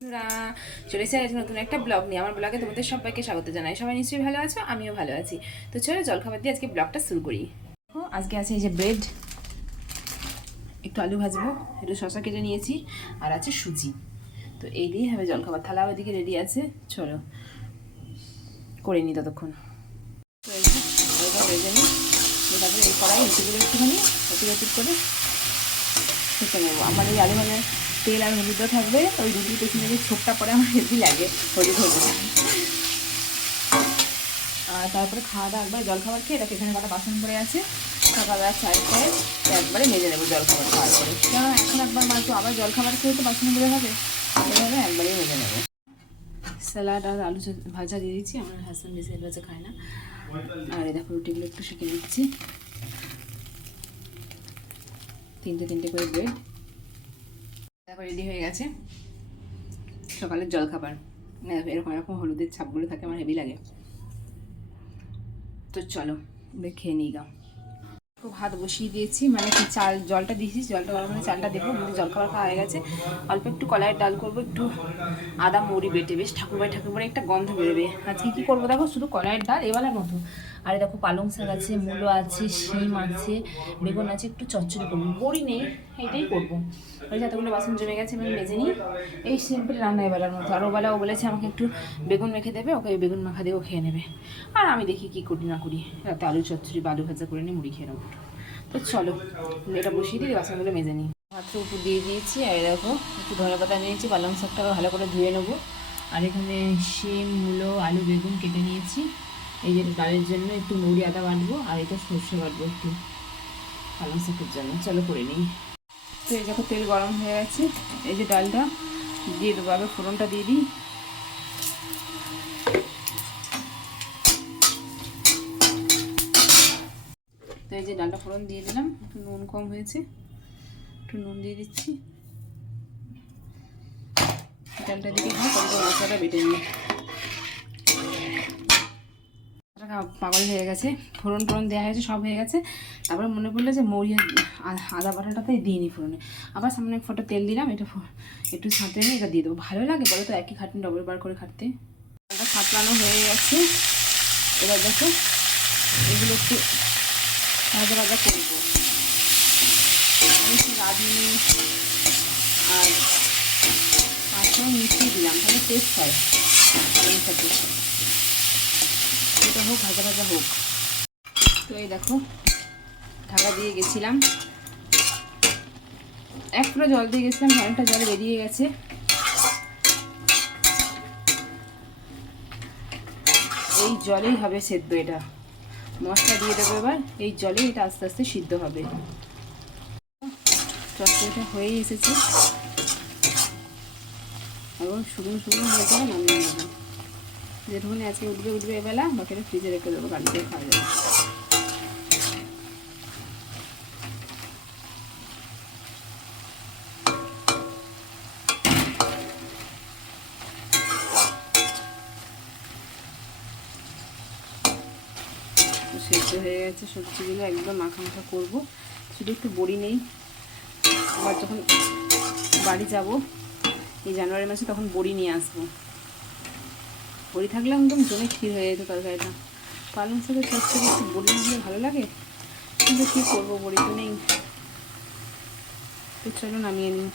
বন্ধুরা, চলে এসে গেছে নতুন একটা ব্লগ নিয়ে। আমার ব্লগে তোমাদের সবাইকে স্বাগত জানাই। সবাই নিশ্চয়ই ভালো আছো, আমিও ভালো আছি। তো চলো জলখাবার দিয়ে আজকে ব্লগটা শুরু করি। আজকে আছে এই যে ব্রেড, একটু আলু ভাজবো, একটু শসা কেটে নিয়েছি, আর আছে সুজি। তো এই দিয়ে হবে জলখাবার। থালা ওইদিকে রেডি আছে, চলো করে নিই ততক্ষণ। তো এই যে ওইটা ভেজে নিই, তারপরে এই কড়াই রুটিগুলো একটুখানি অতি করে খেতে নেবো। আমার এই আলু ভাজা তেল আর হলুদও থাকবে, ওই রুটির পেছনে যে ছোপটা পরে আমার হেভি লাগে, হলুদ হলুদ। আর তারপরে খাওয়া দাওয়া একবার জলখাবার খেয়ে এটাকে এখানে কটা বাসন পড়ে আছে, সকালবেলা চায়ের পরে একবারে মেজে নেবো জলখাবার খাওয়ার পরে। কেন এখন একবার মাঝে আবার জলখাবার খেয়ে তো বাসনগুলো হবে, এভাবে একবারেই মেজে নেবো। স্যালাড আর আলু ভাজা দিয়ে দিচ্ছি, আমার হাজব্যান্ড বেশি ভাজা খায় না। আর এই দেখো রুটিগুলো একটু সেঁকে দিচ্ছি, তিনটে করে ব্রেড। তারপর রেডি হয়ে গেছে সকালের জলখাবার। এরকম এরকম হলুদের ছাপগুলো থাকে, আমার হেভি লাগে। তো চলো খেয়ে নিই গা। ভাত বসিয়ে দিয়েছি, মানে কি চাল জলটা দিয়েছি, জলটা গরম হলে চালটা দেবো। আমাদের জলখাবার খাওয়া হয়ে গেছে। অল্প একটু কলাইয়ের ডাল করবো, একটু আদা মৌরি বেটে, বেশ ঠাকুরবাড়ি একটা গন্ধ বেরোবে। আজকে কী করবো দেখো, শুধু কলাইয়ের ডাল এবেলার মতো। আর দেখো পালং শাক আছে, মূলো আছে, শিম আছে, বেগুন আছে, একটু চচ্চড়ি করবো। বড়ি নেই, এইটাই করবো। ওই যতগুলো বাসন জমে গেছে আমি মেজে নিই। এই সিম্পল রান্না এবেলার মতো। আর ওবেলা ও বলেছে আমাকে একটু বেগুন মেখে দেবে, ওকে বেগুন মাখা দিয়েও খেয়ে নেবে। আর আমি দেখি কী করি না করি, রাতে আলু চচ্চড়ি বা আলু ভাজা করে নিই, মুড়ি খেয়ে নেবো। তো চলো এটা বসিয়ে দিই, বাসনগুলো মেজে নিই। ভাতটা উপর দিয়ে দিয়েছি, আর দেখো একটু ধনে পাতা নিয়েছি, পালং শাকটাকে ভালো করে ধুয়ে নেবো। আর এখানে শিম, মূলো, আলু, বেগুন কেটে নিয়েছি। এই যে ডালের জন্য একটু মুড়ি আদা বাটবো, আর এটা সর্ষে বাটবো একটু পালং শাকের জন্য। চলো করে নিই। তো এই দেখো তেল গরম হয়ে গেছে, এই যে ডালটা দিয়ে দেবো। আগে ফোড়নটা দিয়ে দিই। তো এই যে ডালটা ফোড়ন দিয়ে দিলাম, একটু নুন কম হয়েছে, একটু নুন দিয়ে দিচ্ছি। ডালটা দিকে তারপর মশলাটা বেটে নিই। পাগল হয়ে গেছে, ফোড়ন দেওয়া হয়েছে, সব হয়ে গেছে। তারপরে মনে পড়লো যে মৌরি আদা বাটাটাই দিয়ে নিই ফোড়নে। আবার সামনে এক ফোঁটা তেল দিলাম, এটা একটু ছাঁটে নিয়ে এটা দিয়ে দেবো। ভালো লাগে বলো তো একই খাটনি ডবল বার করে খাটতে। ডালটা ছাঁটানো হয়ে গেছে। এবার দেখো এগুলো একটু ভাজা করবো। আমি একটু রাঁধুনি আর পাঁচফোড়ন মিশিয়ে দিলাম, তাহলে টেস্ট হয় পালং শাকে। এটা হোক, ভাজা হোক। তো এই দেখো ঢাকা দিয়ে গেছিলাম, এক ফোঁটা জল দিয়ে গেছিলাম, অনেকটা জল বেরিয়ে গেছে। এই জলেই হবে সেদ্ধ, এটা মশলা দিয়ে দেবো এবার। এই জলেই এটা আস্তে আস্তে সিদ্ধ হবে। চটচড়িটা হয়েই এসেছে, এবং শুকনো হয়ে গেলে নামিয়ে নেবো। যেটুকুনি আজকে উঠবে এবেলা, বাকিটা ফ্রিজে রেখে দেবো, কালকে খাওয়া যাবে। সেদ্ধ হয়ে গেছে সবজিগুলো, একদম মাখা করবো। শুধু একটু বড়ি নেই, আবার যখন বাড়ি যাব এই জানুয়ারি মাসে, তখন বড়ি নিয়ে আসবো। বড়ি থাকলে একদম জমে ক্ষীর হয়ে যেত তরকারিটা। পালং শাকের চচ্চড়ি একটু বড়ি না হলে ভালো লাগে, কিন্তু কী করবো, বড়ি তো নেই। তো চলো নামিয়ে নিই।